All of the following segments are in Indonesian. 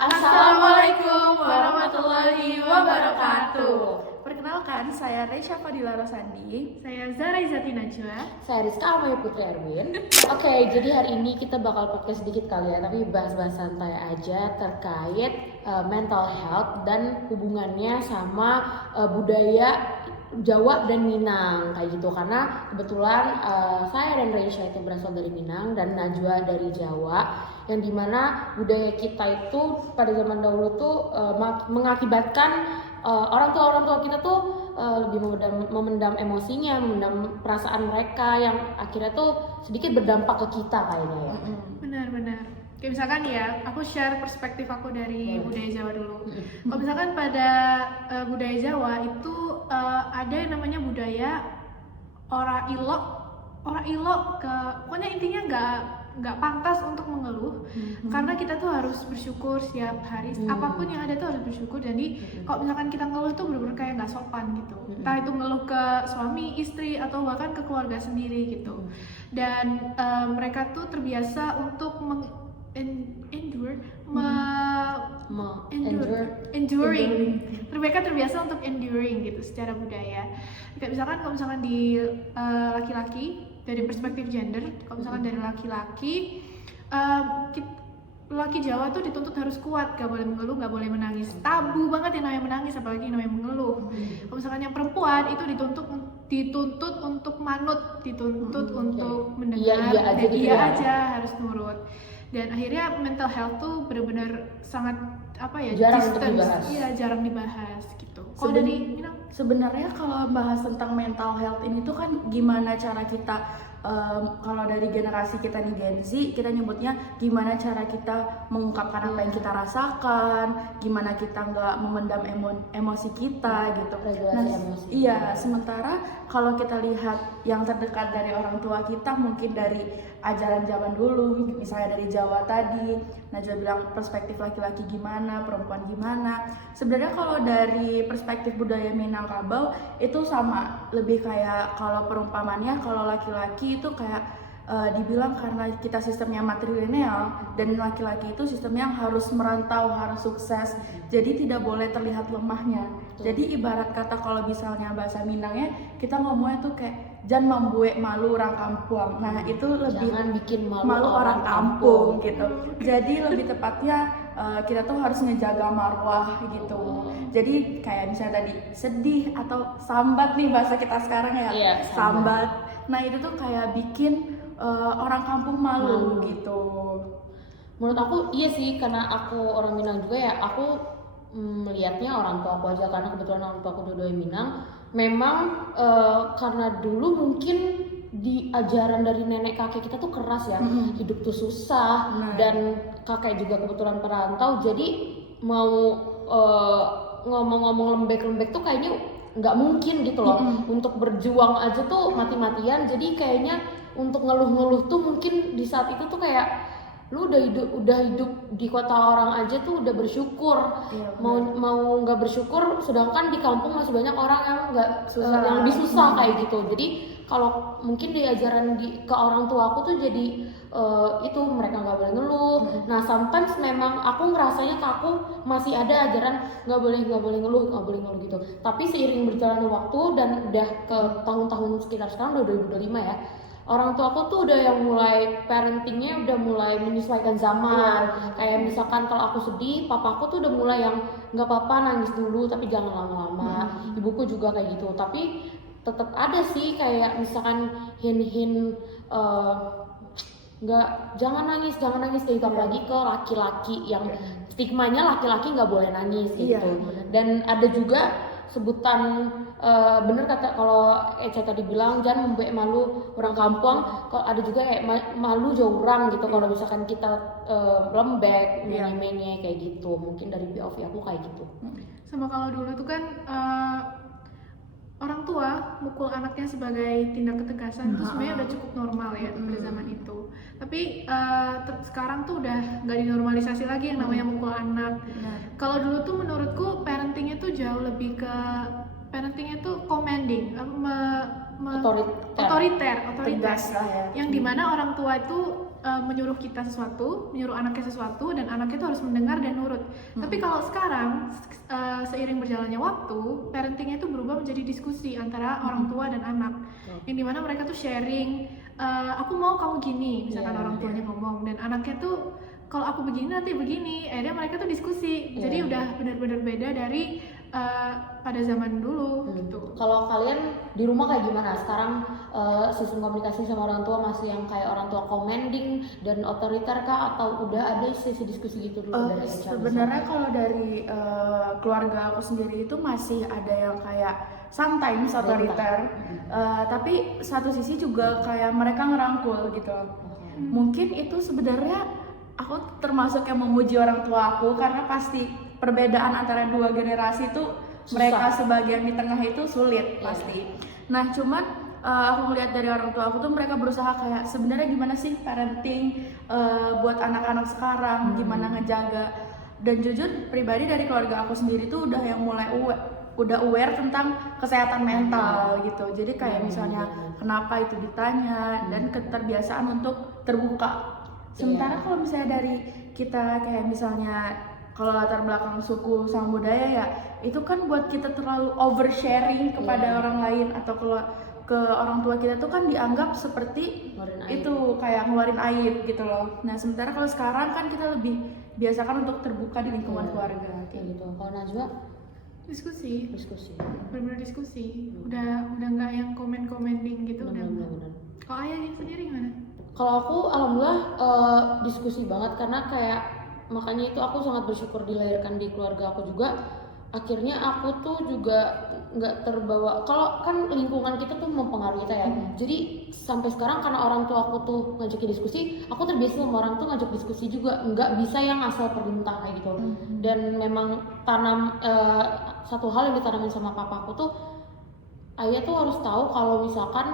Assalamualaikum warahmatullahi wabarakatuh. Perkenalkan, saya Reisha Fadila Rosandi. Saya Zara Izati Najwa. Saya Rizka Amaya Putri Erwin. Oke, jadi hari ini kita bakal podcast sedikit kali ya, tapi bahas-bahas santai aja terkait mental health dan hubungannya sama budaya Jawa dan Minang kayak gitu. Karena kebetulan saya dan Reisha itu berasal dari Minang dan Najwa dari Jawa, yang dimana budaya kita itu pada zaman dahulu tuh mengakibatkan orang tua kita tuh lebih memendam emosinya, memendam perasaan mereka, yang akhirnya tuh sedikit berdampak ke kita kayaknya ya. Benar-benar. Kayak misalkan ya, aku share perspektif aku dari budaya Jawa dulu. Kalau misalkan pada budaya Jawa itu ada yang namanya budaya ora ilok ke, pokoknya intinya nggak pantas untuk mengeluh, karena kita tuh harus bersyukur setiap hari, apapun yang ada tuh harus bersyukur. Jadi kalau misalkan kita ngeluh tuh bener-bener kayak nggak sopan gitu, entah itu ngeluh ke suami, istri, atau bahkan ke keluarga sendiri gitu. Dan mereka tuh terbiasa untuk enduring. Mereka terbiasa untuk enduring gitu secara budaya. Kayak misalkan kalau misalkan di laki-laki, dari perspektif gender, kalau misalkan dari laki-laki, laki Jawa tuh dituntut harus kuat, gak boleh mengeluh, gak boleh menangis. Tabu banget yang namanya menangis, apalagi yang namanya mengeluh. Kalau misalkan yang perempuan itu dituntut untuk manut, dituntut untuk mendengar, iya aja harus nurut. Dan akhirnya mental health tuh benar-benar sangat jarang dibahas gitu. Kalau dari Minang? Sebenarnya kalau bahas tentang mental health ini tuh kan gimana cara kita, kalau dari generasi kita nih Gen Z, kita nyebutnya gimana cara kita mengungkapkan apa yang kita rasakan, gimana kita nggak memendam emosi kita gitu. Emosi. Iya, sementara kalau kita lihat yang terdekat dari orang tua kita, mungkin dari ajaran zaman dulu, misalnya dari Jawa tadi, Najwa bilang perspektif laki-laki gimana, perempuan gimana. Sebenarnya kalau dari perspektif budaya Minangkabau itu sama, lebih kayak kalau perumpamannya kalau laki-laki itu kayak dibilang karena kita sistemnya matrilineal dan laki-laki itu sistemnya yang harus merantau, harus sukses, jadi tidak boleh terlihat lemahnya. Jadi ibarat kata kalau misalnya bahasa Minangnya kita ngomongnya tuh kayak jangan membuat malu orang kampung. Nah itu lebih jangan bikin malu orang kampung gitu. Jadi lebih tepatnya kita tuh harus ngejaga marwah gitu. Jadi kayak misalnya tadi sedih atau sambat nih bahasa kita sekarang ya, sambat. Nah itu tuh kayak bikin orang kampung malu gitu. Menurut aku iya sih, karena aku orang Minang juga ya, aku melihatnya orang tua aku aja, karena kebetulan orang tua aku dua-duanya Minang. Memang karena dulu mungkin di ajaran dari nenek kakek kita tuh keras ya, hidup tuh susah, dan kakek juga kebetulan perantau, jadi mau ngomong-ngomong lembek-lembek tuh kayaknya nggak mungkin gitu loh. Untuk berjuang aja tuh mati-matian, jadi kayaknya untuk ngeluh-ngeluh tuh mungkin di saat itu tuh kayak lu udah hidup di kota orang aja tuh udah bersyukur. Mau nggak bersyukur, sedangkan di kampung masih banyak orang yang nggak yang lebih susah kayak gitu. Jadi kalau mungkin di ajaran ke orang tua aku tuh jadi itu mereka nggak boleh ngeluh. Nah sometimes memang aku ngerasanya ke aku masih ada ajaran nggak boleh ngeluh gitu. Tapi seiring berjalannya waktu dan udah ke tahun-tahun sekitar sekarang udah 2025 ya, orang tua aku tuh udah yang mulai parentingnya udah mulai menyesuaikan zaman. Kayak misalkan kalau aku sedih, papa aku tuh udah mulai yang nggak apa-apa nangis dulu tapi jangan lama-lama. Ibuku juga kayak gitu. Tapi tetap ada sih kayak misalkan hin-hin jangan nangis kayak gitu. Apalagi ke laki-laki yang stigmanya laki-laki nggak boleh nangis gitu. Dan ada juga sebutan bener kata kalau Eca tadi bilang jangan membuat malu orang kampung. Kalau ada juga kayak malu jauh orang gitu kalau misalkan kita lembek, menye-menye kayak gitu. Mungkin dari POV aku kayak gitu. Sama kalau dulu tuh kan orang tua mukul anaknya sebagai tindak ketegasan itu sebenarnya udah cukup normal ya pada zaman itu. Tapi sekarang tuh udah nggak dinormalisasi lagi yang namanya mukul anak. Kalau dulu tuh menurutku parentingnya tuh jauh lebih ke commanding, otoriter, tegas lah ya. yang dimana orang tua itu menyuruh kita sesuatu, menyuruh anaknya sesuatu, dan anaknya itu harus mendengar dan nurut. Tapi kalau sekarang seiring berjalannya waktu, parentingnya itu berubah menjadi diskusi antara orang tua dan anak, yang dimana mereka tuh sharing, aku mau kamu gini, misalkan orang tuanya ngomong, dan anaknya tuh kalau aku begini nanti begini, akhirnya mereka tuh diskusi. Jadi udah benar-benar beda dari pada zaman dulu gitu. Kalau kalian di rumah kayak gimana? Sekarang sistem komunikasi sama orang tua masih yang kayak orang tua commanding dan otoriter kah? Atau udah ada sesi diskusi gitu dulu dari HR? Sebenarnya kalau dari keluarga aku sendiri itu masih ada yang kayak sometimes otoriter, tapi satu sisi juga kayak mereka ngerangkul gitu. Mungkin itu sebenarnya aku termasuk yang memuji orang tua aku karena pasti perbedaan antara dua generasi itu mereka sebagian di tengah itu sulit pasti. Nah cuman aku melihat dari orang tua aku tuh mereka berusaha kayak sebenarnya gimana sih parenting buat anak-anak sekarang, gimana ngejaga. Dan jujur pribadi dari keluarga aku sendiri tuh udah yang mulai aware tentang kesehatan mental gitu. Jadi kayak misalnya kenapa itu ditanya dan keterbiasaan untuk terbuka. Sementara kalau misalnya dari kita kayak misalnya kalau latar belakang suku sama budaya ya itu kan buat kita terlalu oversharing kepada orang lain atau ke orang tua kita tuh kan dianggap seperti itu kayak ngeluarin aib gitu loh. Nah sementara kalau sekarang kan kita lebih biasakan untuk terbuka di lingkungan keluarga kayak gitu. Kalau Najwa diskusi, benar-benar diskusi. Udah nggak yang komen-commenting gitu. Bener. Kalau Ayah sendiri gimana? Kalau aku alhamdulillah diskusi banget karena kayak makanya itu aku sangat bersyukur dilahirkan di keluarga aku juga. Akhirnya aku tuh juga nggak terbawa, kalau kan lingkungan kita tuh mempengaruhi kita ya. Jadi sampai sekarang karena orang tua aku tuh ngajakin diskusi, aku terbiasa sama orang tuh ngajak diskusi juga, nggak bisa yang asal perintah kayak gitu. Dan memang satu hal yang ditanamin sama papaku tuh, ayah tuh harus tahu kalau misalkan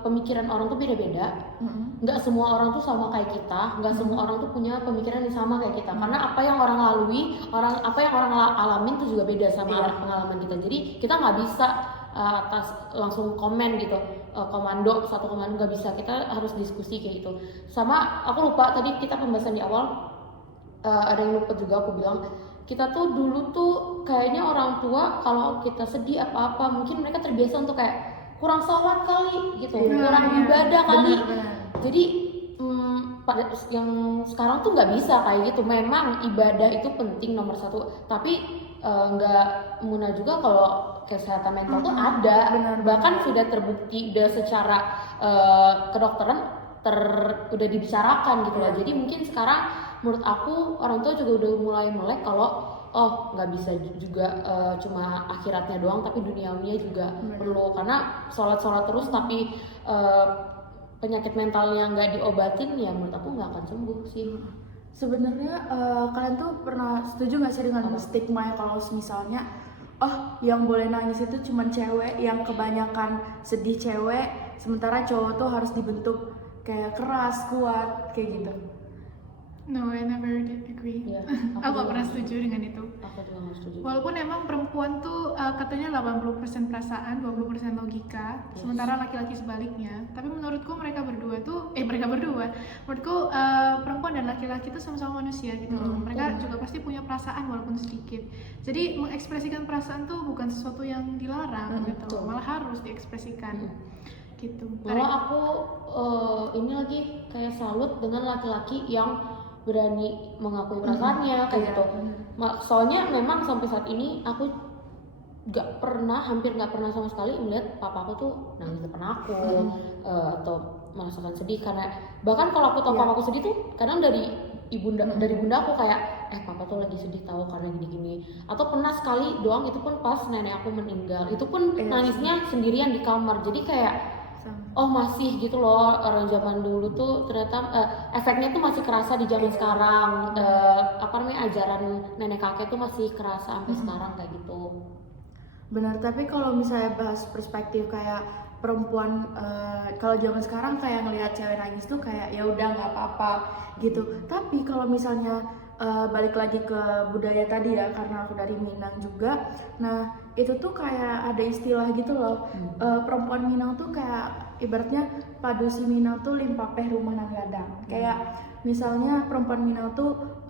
pemikiran orang tuh beda-beda. Nggak semua orang tuh sama kayak kita, nggak semua orang tuh punya pemikiran yang sama kayak kita. Karena apa yang orang lalui, apa yang orang alamin tuh juga beda sama pengalaman kita. Jadi kita nggak bisa atas langsung komen gitu, satu komando nggak bisa. Kita harus diskusi kayak gitu. Sama aku lupa tadi kita pembahasan di awal, ada yang lupa juga aku bilang. Kita tuh dulu tuh kayaknya orang tua kalau kita sedih apa-apa mungkin mereka terbiasa untuk kayak kurang sholat kali gitu, kurang ibadah kali. Jadi pada yang sekarang tuh nggak bisa kayak gitu. Memang ibadah itu penting nomor satu, tapi nggak muna juga kalau kesehatan mental tuh ada. Bahkan sudah terbukti, udah secara kedokteran udah dibicarakan gitu lah. Jadi mungkin sekarang menurut aku orang tua juga udah mulai melek kalau nggak bisa juga cuma akhiratnya doang, tapi duniawinya juga perlu. Karena sholat terus tapi penyakit mentalnya nggak diobatin, ya menurut aku nggak akan sembuh sih. Sebenarnya kalian tuh pernah setuju nggak sih dengan stigma kalau misalnya yang boleh nangis itu cuma cewek, yang kebanyakan sedih cewek, sementara cowok tuh harus dibentuk kayak keras, kuat, kayak gitu? No, I never did agree. Aku gak pernah setuju dengan itu. Aku juga gak setuju. Walaupun emang perempuan tuh katanya 80% perasaan, 20% logika, sementara laki-laki sebaliknya. Tapi menurutku menurutku perempuan dan laki-laki itu sama-sama manusia gitu loh. Mereka juga pasti punya perasaan walaupun sedikit. Jadi mengekspresikan perasaan tuh bukan sesuatu yang dilarang gitu, malah harus diekspresikan. Gitu. Malah aku ini lagi kayak salut dengan laki-laki yang berani mengakui perasaannya kayak gitu. Soalnya memang sampai saat ini aku hampir nggak pernah sama sekali melihat papa aku tuh nangis depan aku atau merasakan sedih. Karena bahkan kalau aku tahu papa aku sedih tuh kadang dari bunda aku kayak papa tuh lagi sedih tahu karena gini-gini. Atau pernah sekali doang, itu pun pas nenek aku meninggal, itu pun nangisnya sendirian di kamar. Jadi kayak masih gitu loh, orang zaman dulu tuh ternyata efeknya tuh masih kerasa di zaman sekarang. Ajaran nenek kakek tuh masih kerasa sampai sekarang kayak gitu. Benar, tapi kalau misalnya bahas perspektif kayak perempuan, kalau zaman sekarang kayak ngelihat cewek nangis tuh kayak ya udah nggak apa-apa gitu. Tapi kalau misalnya balik lagi ke budaya tadi ya, karena aku dari Minang juga. Nah itu tuh kayak ada istilah gitu loh, perempuan Minang tuh kayak ibaratnya padu si Minang tuh limpapeh rumah nang gadang. Kayak misalnya perempuan Minang tuh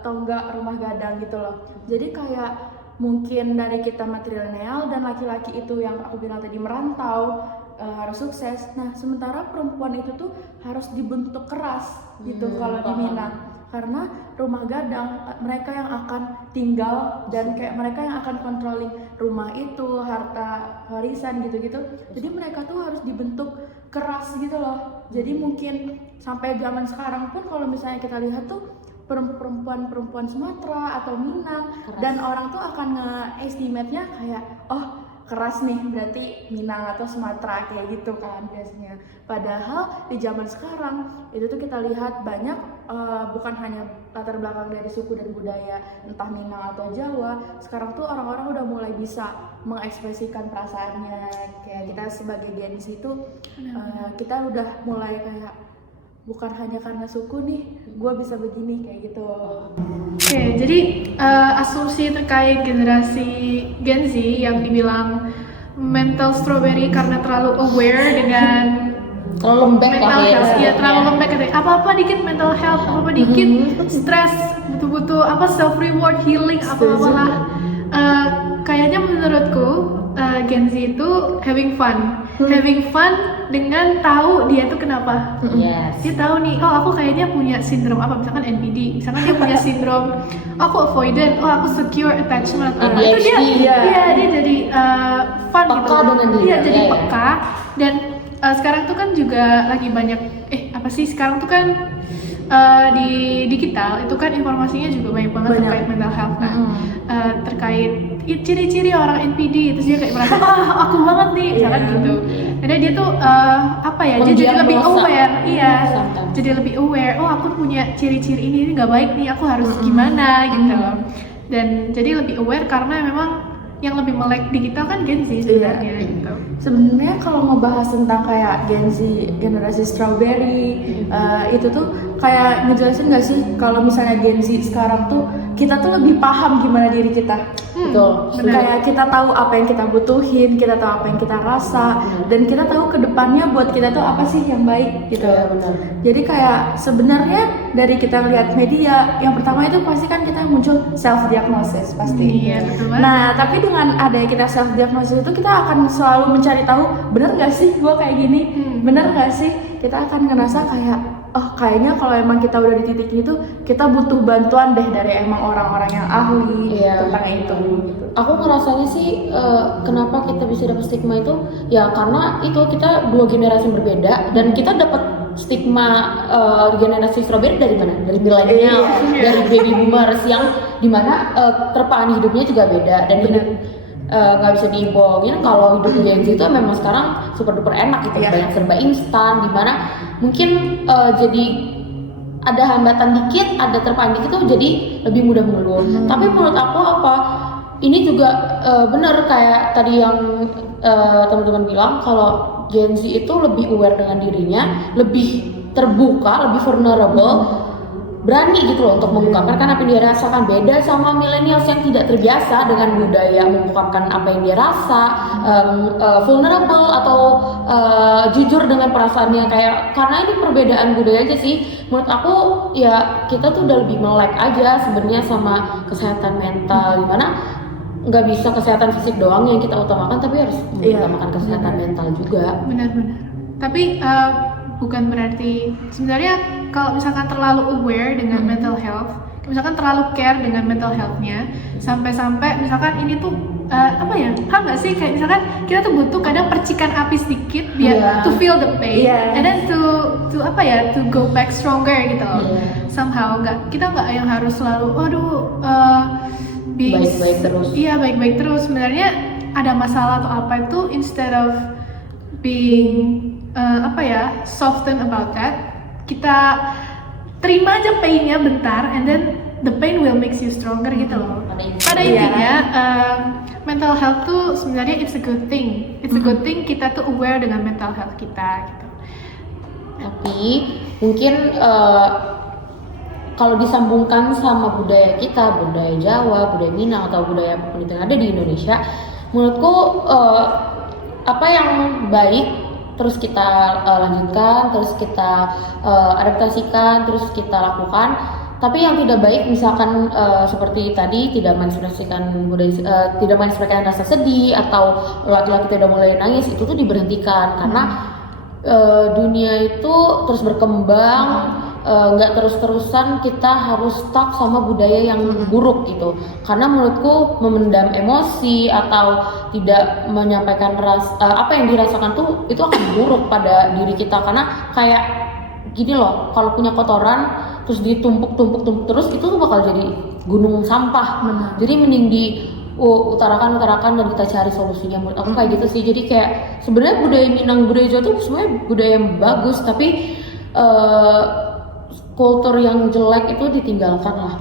tonggak rumah gadang gitu loh. Jadi kayak mungkin dari kita matrilineal dan laki-laki itu yang aku bilang tadi merantau harus sukses. Nah sementara perempuan itu tuh harus dibentuk keras gitu kalau di Minang. Karena rumah gadang mereka yang akan tinggal dan kayak mereka yang akan controlling rumah itu, harta warisan gitu-gitu. Jadi mereka tuh harus dibentuk keras gitu loh. Jadi mungkin sampai zaman sekarang pun kalau misalnya kita lihat tuh perempuan Sumatera atau Minang keras. Dan orang tuh akan nge-estimate-nya kayak oh keras nih berarti Minang atau Sumatera kayak gitu kan biasanya. Padahal di zaman sekarang itu tuh kita lihat banyak bukan hanya latar belakang dari suku dan budaya entah Minang atau Jawa. Sekarang tuh orang-orang udah mulai bisa mengekspresikan perasaannya. Kayak kita sebagai Gen Z itu kita udah mulai kayak bukan hanya karena suku nih gue bisa begini kayak gitu. Oke, jadi asumsi terkait generasi Gen Z yang dibilang mental strawberry karena terlalu aware dengan terlalu lembek mental lah health, ya. terlalu lembek gitu. Apa-apa dikit mental health, apa-apa dikit stres, butuh-butuh apa self reward, healing, apa-apalah. Kayaknya menurutku Gen Z itu having fun dengan tahu dia tuh kenapa. Yes. Dia tahu nih, oh aku kayaknya punya sindrom apa, misalkan NPD, misalkan dia punya sindrom, aku avoidant, oh aku secure attachment, itu dia jadi fun peka gitu, dengan diri. Iya jadi peka. Dan sekarang tuh kan juga lagi banyak, sekarang tuh kan di digital itu kan informasinya juga banyak banget terkait mental health kan, terkait ciri-ciri orang NPD, terus dia kayak merasa aku banget nih, misalkan gitu. Jadi dia tuh dia jadi lebih aware, jadi lebih aware. Oh aku punya ciri-ciri ini nggak baik nih, aku harus gimana gitu. Dan jadi lebih aware karena memang yang lebih melek digital kan Gen Z sebenarnya gitu. Sebenarnya kalau ngebahas tentang kayak Gen Z, generasi strawberry, itu tuh kayak ngejelasin nggak sih kalau misalnya Gen Z sekarang tuh kita tuh lebih paham gimana diri kita. Betul. Kayak kita tahu apa yang kita butuhin, kita tahu apa yang kita rasa, dan kita tahu kedepannya buat kita tuh apa sih yang baik gitu. Benar. Jadi kayak sebenarnya dari kita lihat media, yang pertama itu pasti kan kita muncul self diagnosis pasti. Iya betul banget. Nah tapi dengan adanya kita self diagnosis itu kita akan selalu mencari tahu bener nggak sih gue kayak gini, bener nggak sih, kita akan ngerasa kayak oh kayaknya kalau emang kita udah di titik itu kita butuh bantuan deh dari emang orang-orang yang ahli tentang itu. Aku ngerasanya sih kenapa kita bisa dapat stigma itu ya karena itu kita dua generasi berbeda dan kita dapat stigma generasi strawberry dari mana? Dari milenial, dari baby boomers yang dimana terpaan hidupnya juga beda dan hidup nggak bisa dibohongin kalau hidup Gen Z itu memang sekarang super duper enak gitu, banyak serba instan, dimana mungkin jadi ada hambatan dikit, ada terpaan dikit tuh jadi lebih mudah mengeluh. Tapi menurut aku ini juga benar kayak tadi yang teman-teman bilang kalau Gen Z itu lebih aware dengan dirinya, lebih terbuka, lebih vulnerable, berani gitu loh untuk mengungkapkan kan apa yang dia rasakan. Beda sama millennials yang tidak terbiasa dengan budaya mengungkapkan apa yang dia rasa, vulnerable atau jujur dengan perasaannya. Kayak karena ini perbedaan budaya aja sih. Menurut aku ya kita tuh udah lebih melek aja sebenarnya sama kesehatan mental, dimana nggak bisa kesehatan fisik doang yang kita utamakan, tapi harus mengutamakan kesehatan mental juga. Benar-benar. Tapi bukan berarti sebenarnya kalau misalkan terlalu aware dengan mental health, misalkan terlalu care dengan mental health-nya, sampai-sampai misalkan ini tuh paham nggak sih kayak misalkan kita tuh butuh kadang percikan api sedikit biar to feel the pain, and then to go back stronger gitu loh. Somehow kita nggak yang harus selalu baik-baik terus. Iya baik-baik terus. Sebenarnya ada masalah atau apa itu instead of being soften about that, kita terima aja painnya bentar, and then the pain will makes you stronger gitu loh. Pada intinya mental health tuh sebenarnya it's a good thing. It's a good thing kita tuh aware dengan mental health kita gitu. Tapi mungkin kalau disambungkan sama budaya kita, budaya Jawa, budaya Minang atau budaya apapun yang ada di Indonesia, menurutku apa yang baik terus kita lanjutkan, terus kita adaptasikan, terus kita lakukan. Tapi yang tidak baik misalkan seperti tadi tidak mengekspresikan tidak mengekspresikan rasa sedih atau laki-laki tidak mulai nangis, itu tuh diberhentikan karena dunia itu terus berkembang, nggak terus-terusan kita harus stuck sama budaya yang buruk gitu. Karena menurutku memendam emosi atau tidak menyampaikan apa yang dirasakan tuh itu akan buruk pada diri kita, karena kayak gini loh, kalau punya kotoran terus ditumpuk terus itu tuh bakal jadi gunung sampah. Jadi mending utarakan dan kita cari solusinya. Menurut aku kayak gitu sih. Jadi kayak sebenarnya budaya Minang, budaya Jawa tuh sebenarnya budaya yang bagus, tapi kultur yang jelek itu ditinggalkan lah.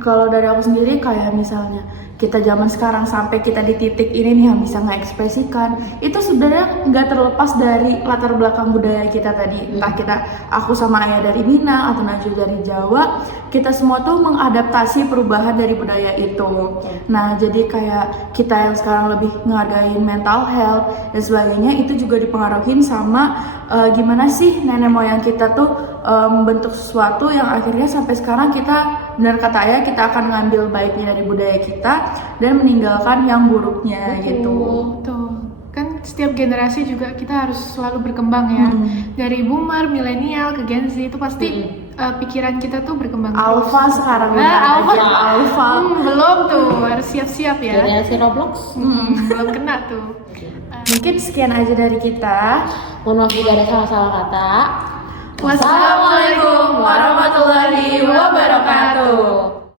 Kalau dari aku sendiri kayak misalnya kita zaman sekarang sampai kita di titik ini nih yang bisa mengekspresikan, itu sebenarnya nggak terlepas dari latar belakang budaya kita tadi. Entah aku sama ayah dari Minang atau Najwa dari Jawa, kita semua tuh mengadaptasi perubahan dari budaya itu. Nah, jadi kayak kita yang sekarang lebih menghargai mental health dan sebagainya, itu juga dipengaruhi sama gimana sih nenek moyang kita tuh membentuk sesuatu yang akhirnya sampai sekarang kita, benar kata ayah, kita akan ngambil baiknya dari budaya kita dan meninggalkan yang buruknya gitu. Betul. Kan setiap generasi juga kita harus selalu berkembang ya. Dari boomer, milenial ke Gen Z itu pasti pikiran kita tuh berkembang terus. Alpha sekarang Alpha. Belum tuh, harus siap-siap ya. Generasi Roblox. Belum kena tuh. Mungkin sekian aja dari kita. Mohon maaf jika ada salah-salah kata. Wassalamualaikum warahmatullahi wabarakatuh.